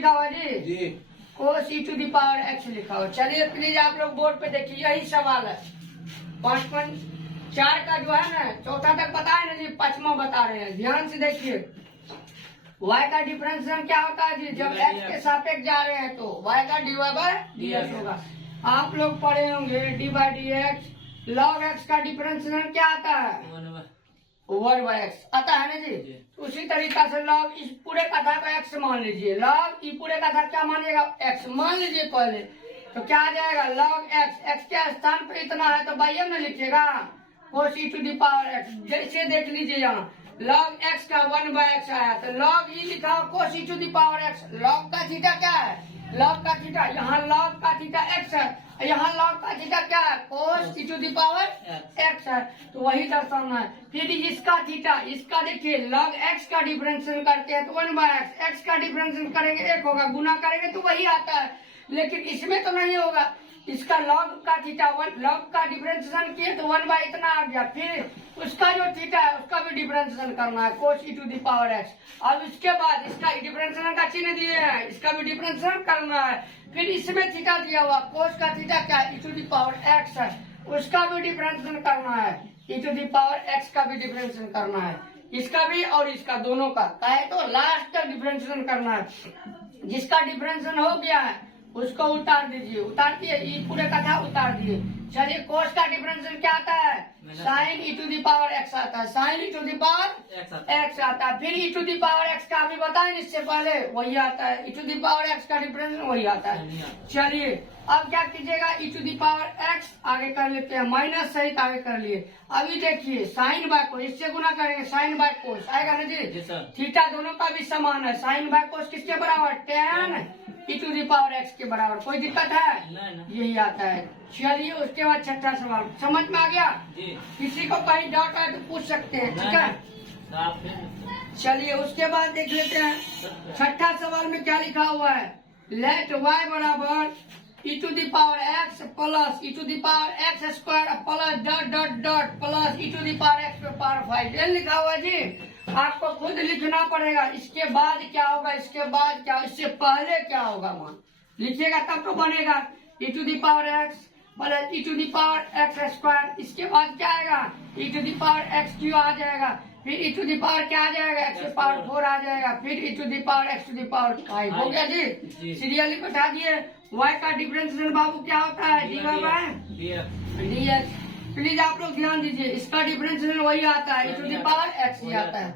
लिखा हुआ जी? कोस e to the power x लिखा हुआ। चलिए प्लीज आप लोग बोर्ड पे देखिए, यही सवाल है। 5.4 का जो है ना, चौथा तक पता है ना जी, पांचवा बता रहे हैं, ध्यान से देखिए। y का डिफरेंशियल क्या होता है जी? जब x के सापेक्ष जा रहे हैं तो y का dy बाय dx होगा। आप लोग पढ़े होंगे D by D x, log x का डिफरेंशियल क्या आता है? 1/x आता है ना जी। उसी तरीका से लॉग इस पूरे कथा का x मान लीजिए, लॉग ई पूरे कथा क्या मानिएगा? x मान लीजिए पहले, तो क्या आ जाएगा? लॉग x के स्थान पर इतना है तो बाई में लिखिएगा कोस e to the power x। जैसे देख लीजिए यहाँ लॉग x का 1/x आया तो लॉग ई लिखा cos e to the power x। Log का थीटा क्या है? लॉग का थीटा, यहाँ लॉग का थीटा x है, यहाँ लॉग का थीटा क्या है? कोस e to the power x है, तो वही दर्शाना है। फिर इसका थीटा, इसका देखिए लॉग x का डिफरेंशियल करते हैं तो 1/x, x का डिफरेंशियल करेंगे 1 होगा, गुना करेंगे तो वही आता है। लेकिन इसमें तो नहीं होगा, इसका लॉग का थीटा लॉग का डिफरेंशिएशन किए तो 1 बाई इतना आ गया। फिर उसका जो थीटा है उसका भी डिफरेंशिएशन करना है कोस e to the power x. और उसके बाद इसका डिफरेंशिएशन का चिन्ह दिए हैं, इसका भी डिफरेंशिएशन करना है। फिर इसमें थीटा दिया हुआ, कोस का थीटा क्या है? E to the power x है, उसका भी डिफरेंशिएशन करना है। E to the power x का भी डिफरेंशिएशन करना है, इसका भी और इसका दोनों का। कहे तो लास्ट का डिफरेंशिएशन करना है। जिसका डिफरेंशिएशन हो गया है उसको उतार दीजिए, उतार दिए, ई पूरे का था उतार दिए। चलिए कोस का डिफरेंशियल क्या आता है? Sine e to the power x आता है, sine e to the power x आता है। फिर e to the power x का अभी बताएं इससे पहले वही आता है, e to the power x का डिफरेंशियल वही आता है। चलिए अब क्या कीजिएगा? E to the power x आगे कर लेते हैं, माइनस सहित आगे कर लिए। अभी देखिए साइन बाय कोस, इससे गुना करेंगे, साइन बाय कोस आएगा ना जी। थीटा दोनों का भी समान है, साइन बाय कोस किसके बराबर? Ten e to the power x के बराबर। कोई दिक्कत है? यही आता है। चलिए उसके बाद छठा सवाल समझ में आ गया? किसी को कहीं डाउट आए तो पूछ सकते हैं, ठीक है। चलिए उसके बाद देख लेते हैं छठा सवाल में क्या लिखा हुआ है? लेट y बराबर e to the power x plus e to the power x square plus dot dot dot plus e to the power x पे पावर 5। ये लिखा हुआ है जी, आपको खुद लिखना पड़ेगा। इसके बाद क्या होगा, इसके बाद क्या, इससे पहले क्या होगा मान लिखिएगा तब तो बनेगा। E to the power x plus e to the power x square, इसके बाद क्या आएगा? E to the power x cube आ जाएगा। फिर ई टू दी पावर क्या आ जाएगा? एक्स पावर 4 आ जाएगा। फिर e to the power x to the power 5 हो गया जी। सीरियली बैठा दिए। y का डिफरेंशियल बाबू क्या होता है? D y by d x. Please आप लोग ध्यान दीजिए, इसका डिफरेंशियल वही आता है, e to the power x ही आता है,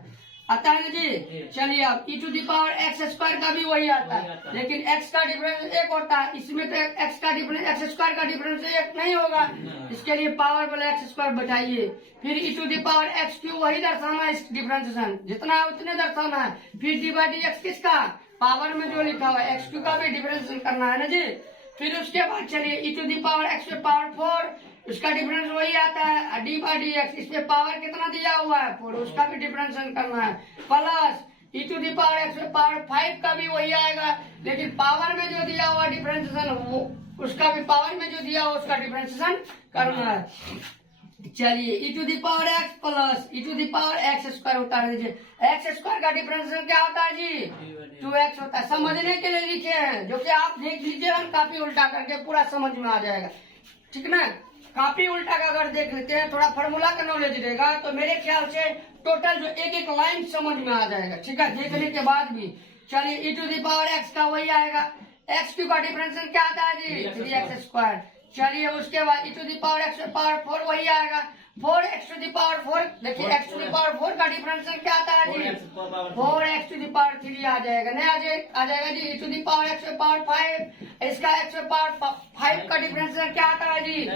आता है ना जी। चलिए अब e to the power x square का भी वही आता है, लेकिन एक्स का डिफरेंस 1 होता है, इसमें तो एक्स का डिफरेंस एक्स स्क्वायर का डिफरेंस 1 नहीं होगा, इसके लिए पावर वाला एक्स स्क्वायर बैठाइए। फिर e to the power x cube वही दर्शाना है, इस डिफरेंशिएशन जितना है उतने दर्शाना है। फिर डी बाई डी एक्स किसका? पावर में जो लिखा हुआ है एक्स क्यू का भी डिफरेंशिएशन करना है ना जी। फिर उसके बाद चलिए e to the power x पे पावर 4, उसका डिफरेंस वही आता है डी बाई डी एक्स। इस पे पावर कितना दिया हुआ है? 4, उसका भी डिफरेंशिएशन करना है। Plus e to the power x पे पावर 5 का भी वही आएगा, लेकिन पावर में जो दिया हुआ डिफरेंशिएशन वो उसका भी पावर में जो दिया हुआ उसका डिफरेंशिएशन करना है। चलिए e to the power x plus e to the power x square उतार दीजिए। एक्स स्क्वायर का डिफरेंशिएशन क्या होता है जी? 2x होता है। समझने के लिए लिखे हैं, जो कि आप देख लीजिएगा काफी उल्टा करके पूरा समझ में आ जाएगा, ठीक ना। काफी उल्टा का अगर देख लेते हैं, थोड़ा फार्मूला का नॉलेज रहेगा तो मेरे ख्याल से टोटल जो एक एक लाइन समझ में आ जाएगा, ठीक है, देखने के बाद भी। चलिए e to the power x का वही आएगा, एक्स क्यू का डिफरेंशिएशन क्या आता है जी? 3x square. चलिए उसके बाद e to the power x power 4 वही आएगा, 4x टू दी पावर 4। देखिए x टू दी पावर 4 का डिफरेंशियल क्या आता है जी? 4x टू दी पावर 3 आ जाएगा, नहीं आ जाएगा जी। E to the power x power 5, इसका x पावर 5 का डिफरेंशियल क्या आता है जी?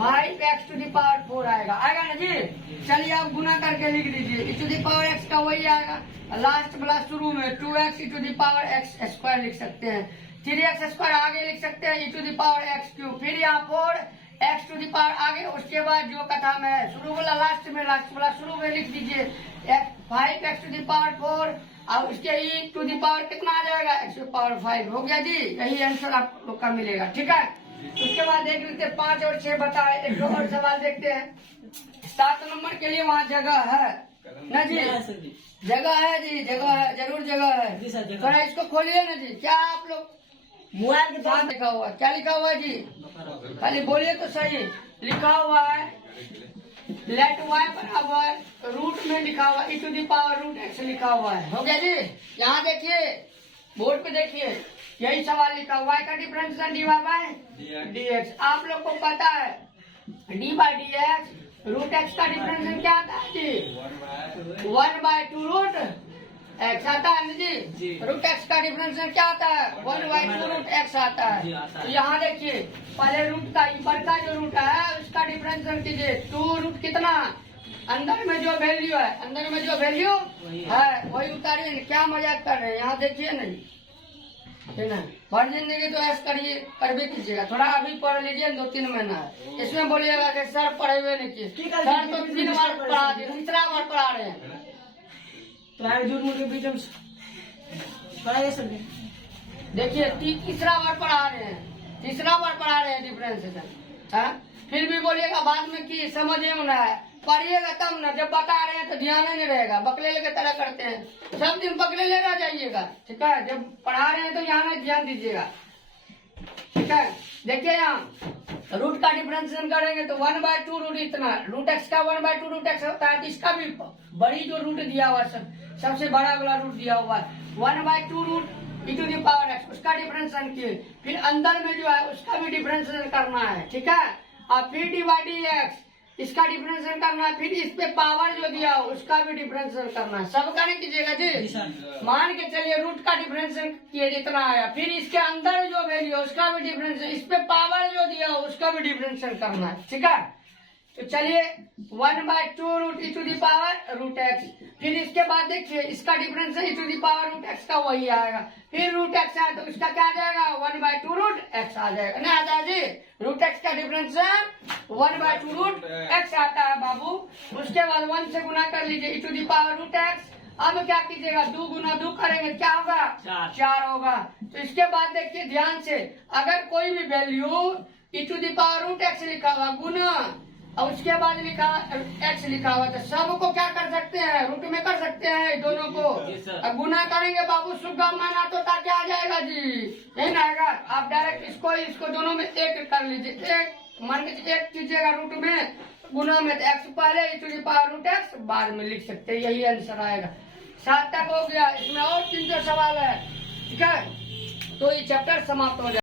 5x टू दी पावर 4 आएगा ना जी। चलिए आप गुना करके लिख दीजिए, e to the power x का वही आएगा, लास्ट वाला शुरू में 2x e to the power x square लिख सकते हैं, 3x स्क्वायर आगे लिख सकते हैं e to the power x cube. फिर यहाँ 4x टू दी पावर आगे, उसके बाद जो कथा में है शुरू वाला लास्ट वाला शुरू में लिख दीजिए 5x टू दी पावर 4, और उसके ई टू दी पावर कितना आ जाएगा? x टू पावर 5 हो गया जी। यही आंसर आप लोग का मिलेगा, ठीक है। उसके बाद देख लेते 5 और 6 बताए। एक और सवाल देखते हैं, 7 नंबर के लिए वहाँ जगह है। ना जी जगह है जी, जगह है, जरूर जगह है। थोड़ा इसको खोलिए ना जी। क्या आप लोग मोबाइल के साथ लिखा हुआ है? क्या लिखा हुआ है जी? खाली बोलिए तो सही। लिखा हुआ है लेट y बराबर रूट में लिखा हुआ e to the power root x लिखा हुआ है। हो गया जी। यहाँ देखिए बोर्ड पे देखिए, यही सवाल लिखा हुआ y का डिफरेंशियल dy बाय dx। आप लोग को पता है d by dx root x का डिफरेंशियल क्या आता है जी? 1/2 रूट x आता है ना जी। रूट x का डिफरेंशियल क्या आता है? 1/2 रूट x आता है। तो यहाँ देखिए पहले रूट का ऊपर का जो रूट है उसका डिफरेंशियल कीजिए। 2 रूट कितना अंदर में जो वैल्यू है, अंदर में जो वैल्यू है वही उतारिए। क्या मजाक कर रहे हैं? यहाँ देखिए नहीं है ना। भर जिंदगी तो ऐसा करिए, कर भी कीजिएगा। थोड़ा अभी पढ़ लीजिए, 2-3 महीना है। इसमें बोलिएगा कि सर पढ़े हुए नहीं किए। सर तो 3 बार पढ़ा दिए, तीसरा बार पढ़ा रहे हैं। देखिए तीसरा बार पढ़ा रहे हैं, तीसरा बार पढ़ा रहे हैं डिफरेंशिएशन। फिर भी बोलिएगा बाद में कि समझे में ना है। पढ़िएगा तब ना, जब बता रहे हैं तो ध्यान ही नहीं रहेगा। बकलेले की तरह करते हैं, सब दिन बकलेले रह जाइएगा। ठीक है, जब पढ़ा रहे हैं तो यहाँ नहीं ध्यान दीजिएगा। ठीक है, देखिए यहाँ रूट का डिफरेंशिएशन करेंगे तो 1/2 रूट इतना, रूट x का 1/2 रूट x होता है। इसका भी बड़ी जो रूट दिया हुआ है, सबसे बड़ा वाला रूट दिया हुआ है 1/2 root e to the power x, उसका डिफरेंशिएशन किए। फिर अंदर में जो है उसका भी डिफरेंशिएशन करना है। ठीक है, और फिर dy dx इसका डिफरेंशिएशन करना है। फिर इस पे पावर जो दिया हो उसका भी डिफरेंशिएशन करना है। सबका नहीं कीजिएगा जी। मान के चलिए रूट का डिफरेंशिएशन किए जितना आया, फिर इसके अंदर जो वैल्यू है उसका भी डिफरेंशिएशन, इस पे पावर जो दिया हो उसका भी डिफरेंशिएशन करना है। ठीक है, तो चलिए 1/2 root e to the power root x। फिर इसके बाद देखिए इसका differential e to the power root x का वही आएगा। फिर रूट x है तो इसका क्या आ जाएगा? 1/2 रूट x आ जाएगा। नहीं आता है जी? रूट x का डिफरेंशियल 1/2 रूट x आता है बाबू। उसके बाद 1 से गुना कर लीजिए e to the power root x। अब क्या कीजिएगा? 2 गुना 2 करेंगे, क्या होगा? 4 होगा। तो इसके बाद देखिए ध्यान से, अगर कोई भी value e to the power root x लिखा हुआ गुना और उसके बाद लिखा x लिखा हुआ, तो सबको क्या कर सकते हैं? रूट में कर सकते हैं दोनों को। गुना करेंगे बाबू, सुग्गा माना तो क्या आ जाएगा जी? नहीं ना आएगा। आप डायरेक्ट इसको दोनों में एक कर लीजिए। एक मान लीजिए एक कीजिएगा रूट में, गुना में तो x पहले e to the power root x बाद में लिख सकते हैं। यही आंसर आएगा। 7 तक हो गया। इसमें और 3 सवाल है। ठीक है, तो ये चैप्टर समाप्त हो जाएगा।